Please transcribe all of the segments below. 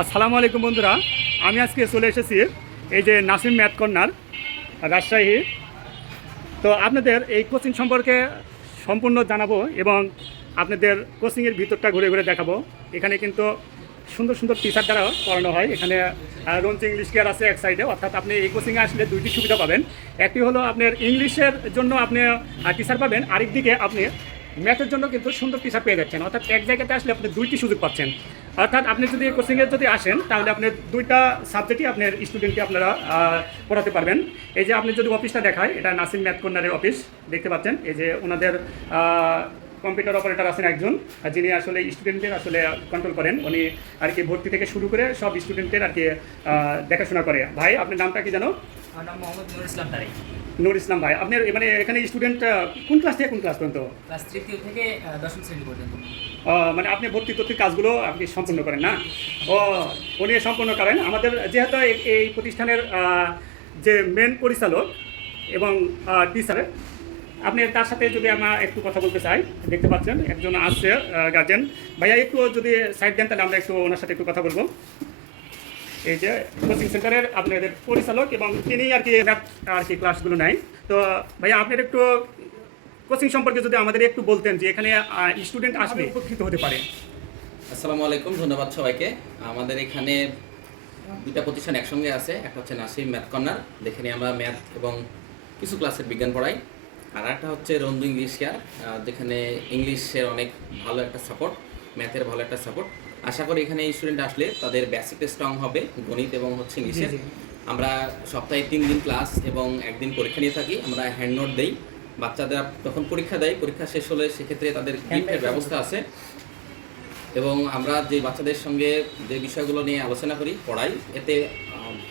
আসসালামু আলাইকুম বন্ধুরা, আমি আজকে চলে এসেছি এই যে নাসিম ম্যাথ কর্নার, রাজশাহী। তো আপনাদের এই কোচিং সম্পর্কে সম্পূর্ণ জানাবো এবং আপনাদের কোচিংয়ের ভিতরটা ঘুরে ঘুরে দেখাবো। এখানে কিন্তু সুন্দর সুন্দর টিচার দ্বারা পড়ানো হয়। এখানে রঞ্চ ইংলিশ কেয়ার আছে এক সাইডে, অর্থাৎ আপনি এই কোচিংয়ে আসলে দুইটি সুবিধা পাবেন। একটি হলো আপনার ইংলিশের জন্য আপনি টিচার পাবেন, আরেকদিকে আপনি ম্যাথের জন্য কিন্তু সুন্দর টিচার পেয়ে যাচ্ছেন। অর্থাৎ এক জায়গাতে আসলে আপনি দুইটি সুযোগ পাচ্ছেন। অর্থাৎ আপনি যদি কোচিংয়ে যদি আসেন তাহলে আপনি দুইটা সাবজেক্টই আপনার স্টুডেন্টকে আপনারা পড়াতে পারবেন। এই যে আপনি যদি অফিসটা দেখায়, এটা নাসিম ম্যাথ কর্নারের অফিস দেখতে পাচ্ছেন। এই যে ওনাদের কম্পিউটার অপারেটর আছেন একজন, যিনি আসলে স্টুডেন্টদের আসলে কন্ট্রোল করেন। উনি আর কি ভর্তি থেকে শুরু করে সব স্টুডেন্টের আর কি দেখাশোনা করে। ভাই, আপনার নামটা কি জানো? আমার নাম মোহাম্মদ নুর ইসলাম তারিক। নুর ইসলাম ভাই, আপনার মানে এখানে স্টুডেন্ট কোন ক্লাস থেকে কোন ক্লাস পর্যন্ত? ক্লাস তৃতীয় থেকে দশম শ্রেণী পর্যন্ত। মানে আপনি ভর্তি টর্তির কাজগুলো আপনি সম্পূর্ণ করেন না? ও, উনি সম্পূর্ণ করেন। আমাদের যেহেতু এই প্রতিষ্ঠানের যে মেন পরিচালক এবং টিচার, আপনি তার সাথে যদি আমরা একটু কথা বলতে চাই, দেখতে পাচ্ছেন একজন আসছে গার্জেন। ভাইয়া একটু যদি সাইড দেন তাহলে আমরা একটু ওনার সাথে একটু কথা বলবো। এই যে কোচিং সেন্টারের আপনাদের পরিচালক এবং তিনি আর কি ক্লাসগুলো নেয়। তো ভাইয়া, আপনার একটু কোচিং সম্পর্কে যদি আমাদের একটু বলতেন যে এখানে স্টুডেন্ট আসলে উপকৃত হতে পারে। আসসালামু আলাইকুম, ধন্যবাদ সবাইকে। আমাদের এখানে দুইটা প্রতিষ্ঠান একসঙ্গে আছে, একটা হচ্ছে নাসিম ম্যাথ কর্নার, যেখানে আমরা ম্যাথ এবং কিছু ক্লাসের বিজ্ঞান পড়াই। আর একটা হচ্ছে রঞ্জু ইংলিশ কেয়ার, যেখানে ইংলিশের অনেক ভালো একটা সাপোর্ট, ম্যাথের ভালো একটা সাপোর্ট। আশা করি এখানে স্টুডেন্ট আসলে তাদের বেসিকটা স্ট্রং হবে, গণিত এবং হচ্ছে ইংলিশের। আমরা সপ্তাহে 3 দিন ক্লাস এবং একদিন পরীক্ষা নিয়ে থাকি। আমরা হ্যান্ড নোট দেই, বাচ্চাদের যখন পরীক্ষা দেয়, পরীক্ষা শেষ হলে সেক্ষেত্রে তাদের গিফটের ব্যবস্থা আছে। এবং আমরা যে বাচ্চাদের সঙ্গে যে বিষয়গুলো নিয়ে আলোচনা করি, পড়াই, এতে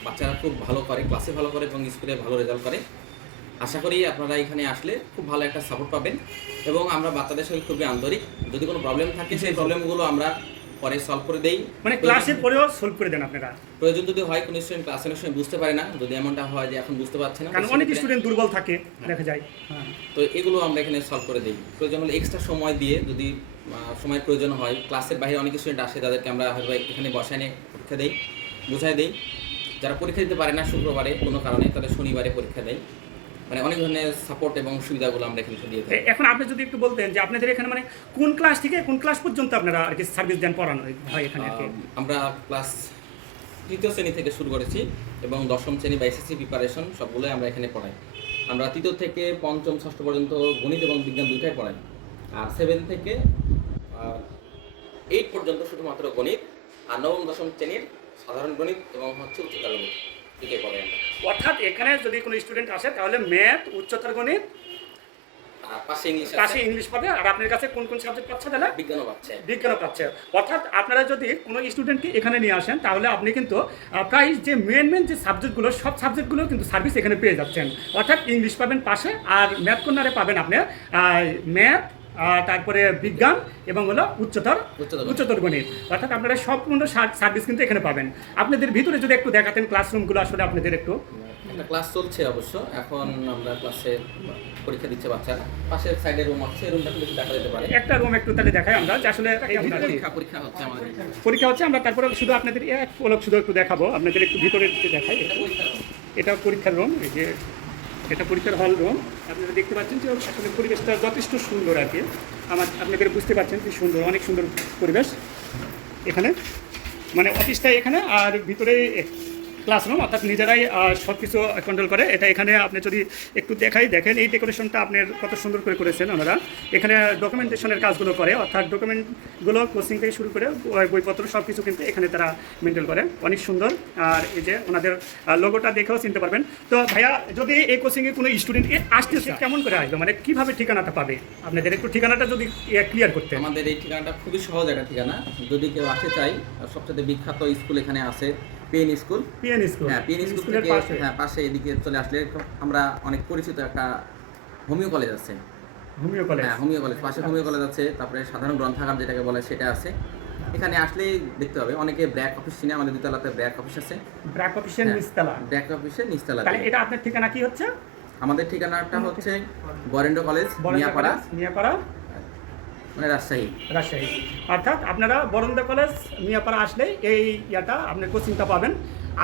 বাচ্চারা খুব ভালো করে, ক্লাসে ভালো করে এবং স্কুলে ভালো রেজাল্ট করে। আশা করি আপনারা এখানে আসলে খুব ভালো একটা সাপোর্ট পাবেন এবং আমরা বাচ্চাদের সঙ্গে খুবই আন্তরিক। যদি কোনো প্রবলেম থাকে সেই প্রবলেমগুলো আমরা পরে সলভ করে দেই, মানে ক্লাসের পরেও সলভ করে দেন আপনারা। প্রয়োজন যদি হয় কোনো স্টুডেন্ট ক্লাসের সময় বুঝতে পারে না, যদি এমনটা হয় যে এখন বুঝতে পারছে না, কারণ অনেক স্টুডেন্ট দুর্বল থাকে দেখা যায়। তো এগুলো আমরা এখানে সলভ করে দিই। প্রয়োজন হলে এক্সট্রা সময় দিয়ে, যদি সময়ের প্রয়োজন হয়, ক্লাসের বাইরে অনেক স্টুডেন্ট আসে, তাদেরকে আমরা হয়তো এখানে বসায় নিয়ে পরীক্ষা দেই, বোঝাই দেই। যারা পরীক্ষা দিতে পারে না শুক্রবারে কোনো কারণে, তাদের শনিবারে পরীক্ষা দেয়। মানে অনেক ধরনের সাপোর্ট এবং সুবিধাগুলো আমরা এখানে দিয়ে থাকি। এখন আপনি যদি একটু বলতেন যে আপনাদের এখানে মানে কোন ক্লাস থেকে কোন ক্লাস পর্যন্ত আপনারা আর কি সার্ভিস দেন, পড়ানো হয় এখানে আর কি? আমরা ক্লাস 3য় শ্রেণী থেকে শুরু করেছি এবং 10ম শ্রেণী বা এসএসসি প্রিপারেশন সবগুলোই আমরা এখানে পড়াই। আমরা 3য় থেকে 5ম 6ষ্ঠ পর্যন্ত গণিত এবং বিজ্ঞান দুইটাই পড়াই। আর 7 থেকে 8 পর্যন্ত শুধুমাত্র গণিত, আর 9ম 10ম শ্রেণীর সাধারণ গণিত এবং হচ্ছে উচ্চতর গণিত এটাই পড়াই আমরা। অর্থাৎ এখানে যদি কোনো স্টুডেন্ট আসে তাহলে ম্যাথ, উচ্চতর গণিত, পাশে ইংলিশ পাবে। আর আপনার কাছে কোন কোন সাবজেক্ট পাচ্ছে তাহলে? বিজ্ঞানও পাচ্ছে। অর্থাৎ আপনারা যদি কোনো স্টুডেন্টকে এখানে নিয়ে আসেন তাহলে আপনি কিন্তু প্রায় যে মেন যে সাবজেক্টগুলো, সব সাবজেক্টগুলো কিন্তু সার্ভিস এখানে পেয়ে যাচ্ছেন। অর্থাৎ ইংলিশ পাবেন পাশে, আর ম্যাথ কর্নারে পাবেন আপনি ম্যাথ, তারপরে বিজ্ঞান এবং হলো উচ্চতর গণিত। অর্থাৎ আপনারা সম্পূর্ণ সার্ভিস কিন্তু এখানে পাবেন। আপনাদের ভিতরে যদি একটু দেখাতেন ক্লাসরুমগুলো, আসলে আপনাদের একটু। একটা ক্লাস চলছে অবশ্য, এখন আমরা ক্লাসে পরীক্ষা দিচ্ছে বাচ্চারা। পাশের সাইডে রুম আছে, রুমটা একটু দেখা যেতে পারে। একটা রুম একটু তাহলে দেখাই আমরা, যে আসলে পরীক্ষা হচ্ছে আমাদের। পরীক্ষা হচ্ছে, আমরা তারপরে শুধু আপনাদের এক পলক শুধু একটু দেখাবো, আপনাদের একটু ভিতরে দেখাই। এটা পরীক্ষার রুম, এই যে এটা পরীক্ষার হল রুম। আপনারা দেখতে পাচ্ছেন যে আসলে পরিবেশটা যথেষ্ট সুন্দর আর কি। আপনাদের বুঝতে পারছেন কি সুন্দর, অনেক সুন্দর পরিবেশ এখানে, মানে অফিসটা এখানে আর ভিতরে ক্লাসরুম, অর্থাৎ নিজেরাই সব কিছু কন্ট্রোল করে। এটা এখানে আপনি যদি একটু দেখেন এই ডেকোরেশনটা আপনার কত সুন্দর করে করেছেন ওনারা। এখানে ডকুমেন্টেশনের কাজগুলো করে, অর্থাৎ ডকুমেন্টগুলো কোচিং থেকে শুরু করে বইপত্র সব কিছু কিন্তু এখানে তারা মেনটেন করে, অনেক সুন্দর। আর এই যে ওনাদের লোগোটা দেখেও চিনতে পারবেন। তো ভাইয়া, যদি এই কোচিংয়ে কোনো স্টুডেন্ট আসতে কেমন করে আসবে, মানে কীভাবে ঠিকানাটা পাবে? আপনাদের একটু ঠিকানাটা যদি ক্লিয়ার করতে। আমাদের এই ঠিকানাটা খুবই সহজ একটা ঠিকানা। যদি কেউ আসতে চাই, সবচেয়ে বিখ্যাত স্কুল এখানে আছে পিএন স্কুল। হ্যাঁ, পিএন স্কুল থেকে পাশে এদিকে চলে আসলে আমরা অনেক পরিচিত একটা হোমিও কলেজ আছে। Homeo college? হ্যাঁ, হোমিও কলেজ, পাশে হোমিও কলেজ আছে। তারপরে সাধারণ গ্রন্থাগার যেটাকে বলে সেটা আছে। এখানে আসলেই দেখতে হবে। অনেকে ব্র্যাক অফিস চিনে, আমাদের দুতলাতে ব্র্যাক অফিস আছে। ব্র্যাক অফিসের নিচতলা? ব্র্যাক অফিসের নিচতলা। তাহলে এটা আপনার ঠিকানা কি হচ্ছে? আমাদের ঠিকানাটা হচ্ছে বরেন্দ্র কলেজ, মিয়াপাড়া। মানে রাজশাহী। রাজশাহী। অর্থাৎ আপনারা বরন্দা কলেজ মিয়াপাড়া আসলে এই ইয়াটা আপনার কোচিংটা পাবেন।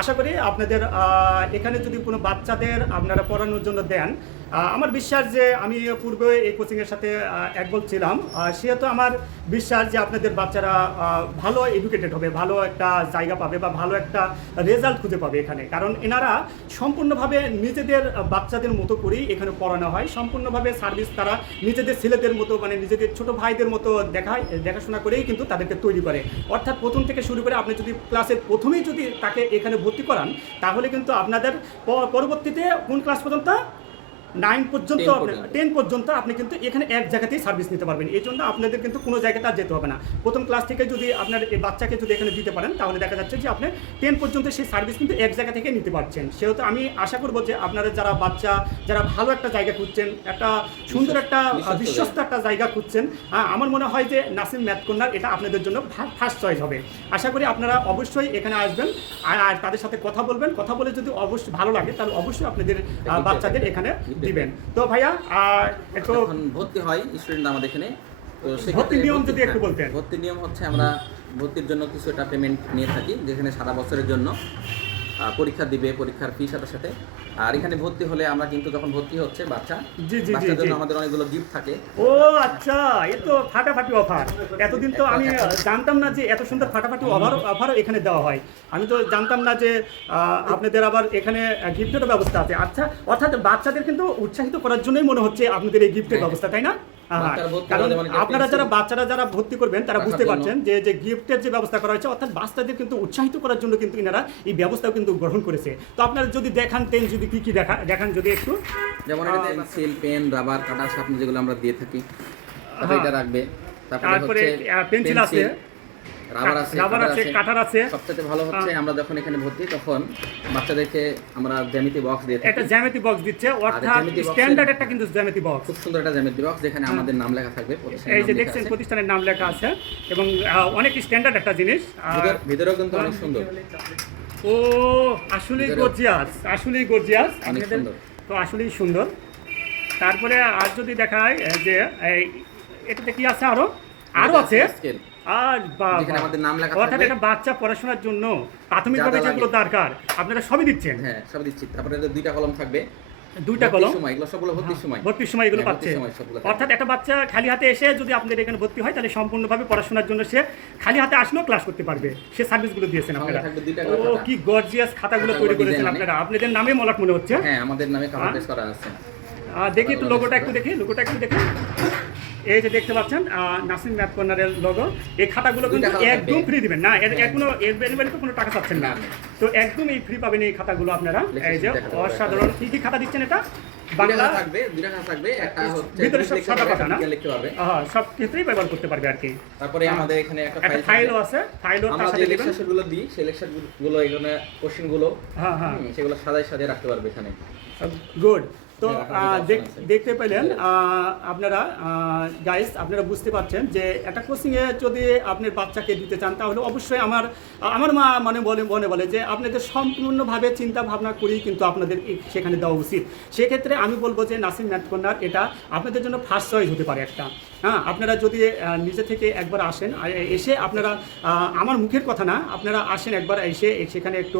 আশা করি আপনাদের এখানে যদি কোনো বাচ্চাদের আপনারা পড়ানোর জন্য দেন, আমার বিশ্বাস যে আমি পূর্বে এই কোচিংয়ের সাথে একমত ছিলাম, সেহেতু আমার বিশ্বাস যে আপনাদের বাচ্চারা ভালো এডুকেটেড হবে, ভালো একটা জায়গা পাবে বা ভালো একটা রেজাল্ট খুঁজে পাবে এখানে। কারণ এনারা সম্পূর্ণভাবে নিজেদের বাচ্চাদের মতো করেই এখানে পড়ানো হয়, সম্পূর্ণভাবে সার্ভিস তারা নিজেদের ছেলেদের মতো মানে নিজেদের ছোট ভাইদের মতো দেখাশোনা করেই কিন্তু তাদেরকে তৈরি করে। অর্থাৎ প্রথম থেকে শুরু করে আপনি যদি ক্লাসের প্রথমেই যদি তাকে এখানে ভর্তি করান, তাহলে কিন্তু আপনাদের পরবর্তীতে কোন ক্লাস পর্যন্ত 9 পর্যন্ত 10 পর্যন্ত আপনি কিন্তু এখানে এক জায়গাতেই সার্ভিস নিতে পারবেন। এই জন্য আপনাদের কিন্তু কোনো জায়গাতে আর যেতে হবে না। প্রথম ক্লাস থেকে যদি আপনার এই বাচ্চাকে যদি এখানে দিতে পারেন, তাহলে দেখা যাচ্ছে যে আপনি 10 পর্যন্ত সেই সার্ভিস কিন্তু এক জায়গা থেকে নিতে পারছেন। সেহেতু আমি আশা করবো যে আপনারা যারা বাচ্চা যারা ভালো একটা জায়গা খুঁজছেন, একটা সুন্দর একটা বিশ্বস্ত একটা জায়গা খুঁজছেন, আমার মনে হয় যে নাসিম ম্যাথ কর্নার এটা আপনাদের জন্য ফার্স্ট চয়েস হবে। আশা করি আপনারা অবশ্যই এখানে আসবেন আর তাদের সাথে কথা বলবেন। কথা বলে যদি অবশ্যই ভালো লাগে, তাহলে অবশ্যই আপনাদের বাচ্চাদের এখানে দিবেন। তো ভাইয়া একটু ভর্তি হয় স্টুডেন্ট আমাদের এখানে, তো ভর্তির নিয়ম যদি একটু বলতেন। ভর্তির নিয়ম হচ্ছে আমরা ভর্তির জন্য কিছু একটা পেমেন্ট নিয়ে থাকি, যেখানে সারা বছরের জন্য পরীক্ষা দিবে, পরীক্ষার ফি সাথে সাথে। আর এখানে ভর্তি হলে আমরা কিন্তু যখন ভর্তি হচ্ছে বাচ্চাদের জন্য আমাদের অনেকগুলো গিফট থাকে। ও আচ্ছা, এ তো ফাটাফাটি অফার। এতদিন তো আমি জানতাম না যে এত সুন্দর ফাটাফাটি অফারও এখানে দেওয়া হয়। আমি তো জানতাম না যে আপনাদের আবার এখানে গিফটেরও ব্যবস্থা আছে। আচ্ছা, অর্থাৎ বাচ্চাদের কিন্তু উৎসাহিত করার জন্যই মনে হচ্ছে আপনাদের এই গিফটের ব্যবস্থা, তাই না? কারণ আপনারা বাচ্চারা যারা ভর্তি করবেন তারা বুঝতে পারছেন যে গিফটের যে ব্যবস্থা করা হয়েছে, অর্থাৎ বাচ্চাদের কিন্তু উৎসাহিত করার জন্য কিন্তু এনারা এই ব্যবস্থাও কিন্তু গ্রহণ করেছে। তো আপনারা যদি দেখান যদি কি দেখান যদি একটু, যেমন পেন্সিল, পেন, রাবার, কাটার সাপনি যেগুলো আমরা দিয়ে থাকি, তারপরে এটা রাখবে। তারপরে পেন্সিল আছে, রাবার আছে, কাটার আছে। সবচেয়ে ভালো হচ্ছে আমরা যখন এখানে ভর্তি তখন বাচ্চাদেরকে আমরা জ্যামিতি বক্স দিয়ে থাকি। একটা জ্যামিতি বক্স দিচ্ছে, অর্থাৎ স্ট্যান্ডার্ড একটা কিন্তু জ্যামিতি বক্স, খুব সুন্দর একটা জ্যামিতি বক্স যেখানে আমাদের নাম লেখা থাকবে। এই যে দেখছেন প্রতিষ্ঠানের নাম লেখা আছে এবং অনেক স্ট্যান্ডার্ড একটা জিনিস। ভিতরেও কিন্তু অনেক সুন্দর। ও আসলেই গর্জিয়াস, আসলেই গর্জিয়াস। তো আসলেই সুন্দর। তারপরে আর যদি দেখায় যে এটাতে কি আছে, আরো আছে। আর আমাদের নাম লেখা অর্থাৎ একটা বাচ্চা পড়াশোনার জন্য প্রাথমিকভাবে যেগুলো দরকার আপনারা সবই দিচ্ছেন। হ্যাঁ, সবই দিচ্ছি। তারপরে দুইটা কলম থাকবে, দুইটা কলম, এগুলো সবগুলো ভর্তির সময় এগুলো পাচ্ছে। অর্থাৎ একটা বাচ্চা খালি হাতে এসে যদি আপনাদের এখানে ভর্তি হয়, তাহলে সম্পূর্ণভাবে পড়াশোনার জন্য সে খালি হাতে আসলেও ক্লাস করতে পারবে। সে সার্ভিসগুলো দিয়েছেন আপনারা। ও কি গর্জিয়াস খাতাগুলো তৈরি করেছেন আপনারা, আপনাদের নামে মলাট মনে হচ্ছে। হ্যাঁ, আমাদের নামে কাভার পেজ করা আছে। দেখি একটু লোগোটা একটু দেখি। এই যে দেখতে পাচ্ছেন নাসিম ম্যাথ কর্নারের লোগো। এই খাতাগুলো কিন্তু একদম ফ্রি দিবেন না, এর কোনো টাকা চাচ্ছেন না, তো একদম এই ফ্রি পাবেন এই খাতাগুলো আপনারা। এই যে অসাধারণ কি খাতা দিচ্ছেন, এটা বাংলা থাকবে, দুইটা খাতা থাকবে, একটা হচ্ছে ভিতরে সব সাদা কথা না, লিখতে পারবে। সব ক্ষেত্রেই ব্যবহার করতে পারবে আর কি। তারপরে আমাদের এখানে একটা ফাইলও আছে, ফাইলও তার সাথে দিবেন। লেকচারগুলো দিই, সেই লেকচারগুলো এখানে কোশ্চেনগুলো সেগুলো সাজায় রাখতে পারবে এখানে। গুড। তো দেখতে পেলেন আপনারা গাইস, আপনারা বুঝতে পারছেন যে একটা কোচিংয়ে যদি আপনার বাচ্চাকে দিতে চান, তাহলে অবশ্যই আমার মা মনে বলে যে আপনাদের সম্পূর্ণভাবে চিন্তা ভাবনা করেই কিন্তু আপনাদের সেখানে দেওয়া উচিত। সেক্ষেত্রে আমি বলবো যে নাসিম ম্যাথ কর্নার এটা আপনাদের জন্য ফার্স্ট চয়েস হতে পারে একটা। আপনারা যদি নিজে থেকে একবার আসেন, এসে আপনারা আমার মুখের কথা না, আপনারা আসেন একবার, এসে সেখানে একটু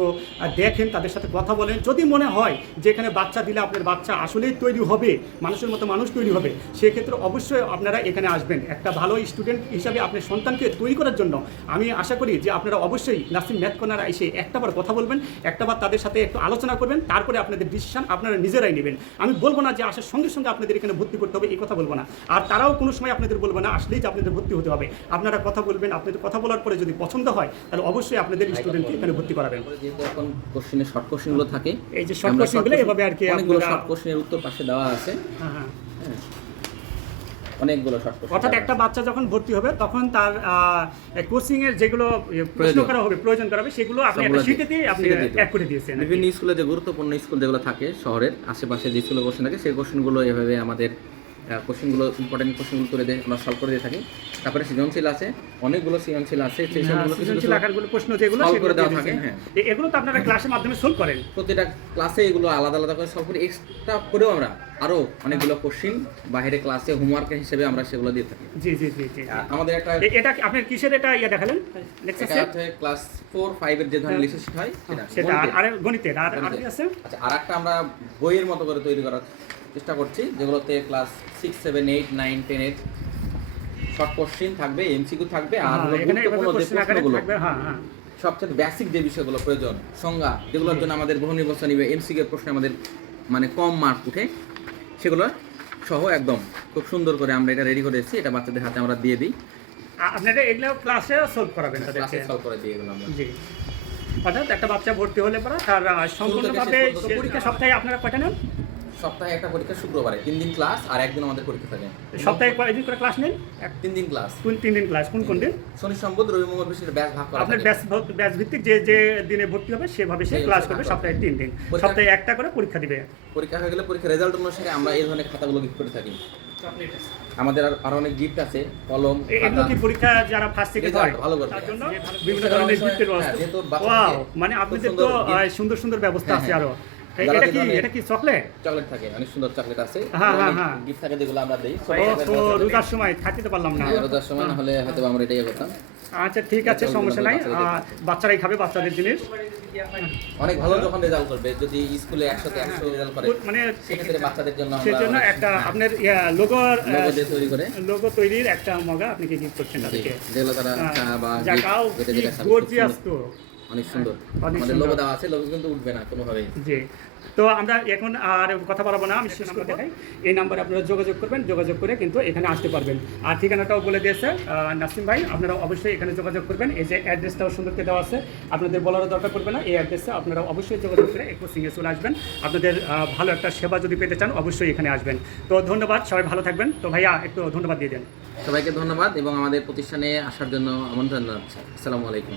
দেখেন, তাদের সাথে কথা বলেন। যদি মনে হয় যে এখানে বাচ্চা দিলে আপনার বাচ্চা আসলেই তৈরি হবে, মানুষের মতো মানুষ তৈরি হবে, সেক্ষেত্রে অবশ্যই আপনারা এখানে আসবেন। একটা ভালো স্টুডেন্ট হিসাবে আপনার সন্তানকে তৈরি করার জন্য আমি আশা করি যে আপনারা অবশ্যই নাসিম ম্যাথ কর্নার এসে একটাবার কথা বলবেন, একটাবার তাদের সাথে একটু আলোচনা করবেন, তারপরে আপনাদের ডিসিশন আপনারা নিজেরাই নেবেন। আমি বলবো না যে আসার সঙ্গে সঙ্গে আপনাদের এখানে ভর্তি করতে হবে, এই কথা বলবো না। আর তারাও কোনো সময় আপনাদের বলবো না আসলেই যে আপনাদের ভর্তি হতে হবে। আপনারা কথা বলবেন, আপনাদের কথা বলার পরে যদি পছন্দ হয়, তাহলে অবশ্যই আপনাদের স্টুডেন্টকে এখানে ভর্তি করাবেন। যেহেতু এখন কোশ্চেনের শর্ট কোশ্চেনগুলো থাকে, এই যে শর্ট কোশ্চেনগুলো এভাবে আর কি অনেকগুলো শর্ট কোশ্চেনের উত্তর পাশে দেওয়া আছে। অনেকগুলো শর্ট কোশ্চেন। অর্থাৎ একটা বাচ্চা যখন ভর্তি হবে তখন তার কোচিং এর যেগুলো প্রশ্ন করা হবে, প্রয়োজন করা হবে, সেগুলো আপনি একটা শিটেতেই আপনি অ্যাড করে দিয়েছেন। বিভিন্ন স্কুলে যে গুরুত্বপূর্ণ স্কুল যেগুলো থাকে শহরের আশেপাশে, যে স্কুলে কোশ্চেন থাকে, সেই কোশ্চেনগুলো এভাবে আমাদের কোশ্চেনগুলো ইম্পর্টেন্ট কোশ্চেনগুলো তুলে দিয়ে আমরা সলভ করে দিয়ে থাকি। তারপরে সৃজনশীল আছে, অনেকগুলো সৃজনশীল আছে, সেই সবগুলো কিছু সৃজনশীল আকারগুলো প্রশ্ন যেগুলো solve সেগুলো করে দেওয়া দিয়ে থাকে, দিয়েছেন। হ্যাঁ। এগুলো তো আপনারা ক্লাসের মাধ্যমে সলভ করেন। প্রতিটা ক্লাসে এগুলো আলাদা আলাদা করে সলভ করি। এক্সট্রা করেও আমরা আরও অনেকগুলো কোশ্চেন বাইরে ক্লাসে হোমওয়ার্ক হিসেবে আমরা সেগুলো দিয়ে থাকি। জি জি জি জি। আমাদের একটা এটা কি আপনার কিসের এটা দেখালেন লেকচার এটা সেট? হচ্ছে ক্লাস 4, 5 এর যে ধরনের লিখে শিট হয় সেটা গণিতের। আর গণিতের আর কি আছে? আচ্ছা, আর একটা আমরা বইয়ের মতো করে তৈরি করার চেষ্টা করছি, যেগুলোতে ক্লাস 6, 7, 8, 9, 10 এর শর্ট কোশ্চেন থাকবে, এমসিকিউ থাকবে, আর হলো এখানে এভাবে গুরুত্বপূর্ণ যে কোশ্চেন আকারে প্রশ্নগুলো, থাকবে। হ্যাঁ হ্যাঁ। সবচেয়ে বেসিক যে বিষয়গুলো প্রয়োজন, সংজ্ঞা, যেগুলোর জন্য আমাদের বহু নির্বাচনী এমসিকিউ এর প্রশ্নে আমাদের মানে কম মার্ক উঠে, সেগুলো সহ একদম খুব সুন্দর করে আমরা এটা রেডি করে এসেছি। এটা বাচ্চাদের হাতে আমরা দিয়ে দিই, আপনারা এগুলো ক্লাসে সলভ করাবেন তাদেরকে? ক্লাসে সলভ করে দিয়ে এগুলো আমরা। জি। অর্থাৎ একটা বাচ্চা ভর্তি হলে পরে তার সম্পূর্ণভাবে শেষ পর্যন্ত পরীক্ষা সপ্তাহে আপনারা কয়টা নেন? সপ্তাহে একটা পরীক্ষা, শুক্রবারে 3 দিন ক্লাস আর একদিন আমাদের পরীক্ষা থাকে। সপ্তাহে কয়দিন করে ক্লাস নেন? 3 দিন ক্লাস, 3 দিন ক্লাস। কোন দিন? শনি, সোম, রবি, মঙ্গল, বৃহস্পতি ব্যাচ ভাগ করা আপনার থাকে। ব্যাচ ভিত্তিক যে যে দিনে ভর্তি হবে সেভাবে সে সেই ক্লাস অনুসারে করবে। ভাগ সপ্তাহে 3 দিন, পরীক্ষা- সপ্তাহে একটা করে পরীক্ষা দিবে। পরীক্ষা হয়ে গেলে পরীক্ষার রেজাল্ট অনুসারে আমরা এই ধরনের খাতাগুলো গিফট করে থাকি। চকলেট আছে। আমাদের আরো অনেক গিফট আছে, কলম, এগুলো খাতা। কি পরীক্ষা যারা ফার্স্ট থেকে Result হয় ভালো করবে। তার জন্য সেটা বিভিন্ন অনেক ধরনের সময়- গিফটের হ্যাঁ, ব্যবস্থা। যেহেতু বাচ্চা ওয়াও, থাকে, মানে খুব আপনাদের সুন্দর তো gift। সুন্দর সুন্দর ব্যবস্থা হ্যাঁ, আছে হ্যাঁ। আরো। যারা এটা কি ধরনের- এটা কি চকলেট? চকলেট থাকে, অনেক সুন্দর চকলেট আছে। হ্যাঁ, হ্যাঁ, হ্যাঁ। গিফট থাকে যেগুলো আমরা দেই। ও তো রোজার সময় থাকতে পারলাম না। রোজার সময় না হলে হয়তো আমরা এটাই করতাম। আচ্ছা ঠিক আছে, সমস্যা নাই। বাচ্চারাই খাবে, বাচ্চাদের জিনিস। অনেক ভালো যখন রেজাল্ট করবে, যদি স্কুলে 100তে 100 রেজাল্ট করে, মানে সেক্ষেত্রে বাচ্চাদের জন্য আমরা সেজন্য অনেক একটা আপনার লোগোর logo দিয়ে তৈরি করে লোগো তৈরির একটা মগা আপনি কি গিফট করছেন তাদেরকে? যেগুলো তারা চা বা জাকাও gift যেটা যেটা খাবে, খুব গর্জিয়াস তো। অনেক সুন্দর। অনেক আমাদের সুন্দর। লোগো দেওয়া আছে, লোগো কিন্তু উঠবে না কোনোভাবেই। জি। তো আমরা এখন আর কথা বলবো না, আমি শেষ করে দেখাই। এই নাম্বারে আপনারা যোগাযোগ করবেন, যোগাযোগ করে কিন্তু এখানে আসতে পারবেন। আর ঠিকানাটাও বলে দিয়েছে নাসিম ভাই, আপনারা অবশ্যই এখানে যোগাযোগ করবেন। এই যে অ্যাড্রেসটাও সুন্দরকে দেওয়া আছে, আপনাদের বলারও দরকার পড়বে না। এই অ্যাড্রেসে আপনারা অবশ্যই যোগাযোগ করে এই কোচিংয়ে চলে আসবেন। আপনাদের ভালো একটা সেবা যদি পেতে চান অবশ্যই এখানে আসবেন। তো ধন্যবাদ, সবাই ভালো থাকবেন। তো ভাইয়া একটু ধন্যবাদ দিয়ে দেন। সবাইকে ধন্যবাদ এবং আমাদের প্রতিষ্ঠানে আসার জন্য আমন্ত্রণ জানাচ্ছি। আসসালামু আলাইকুম।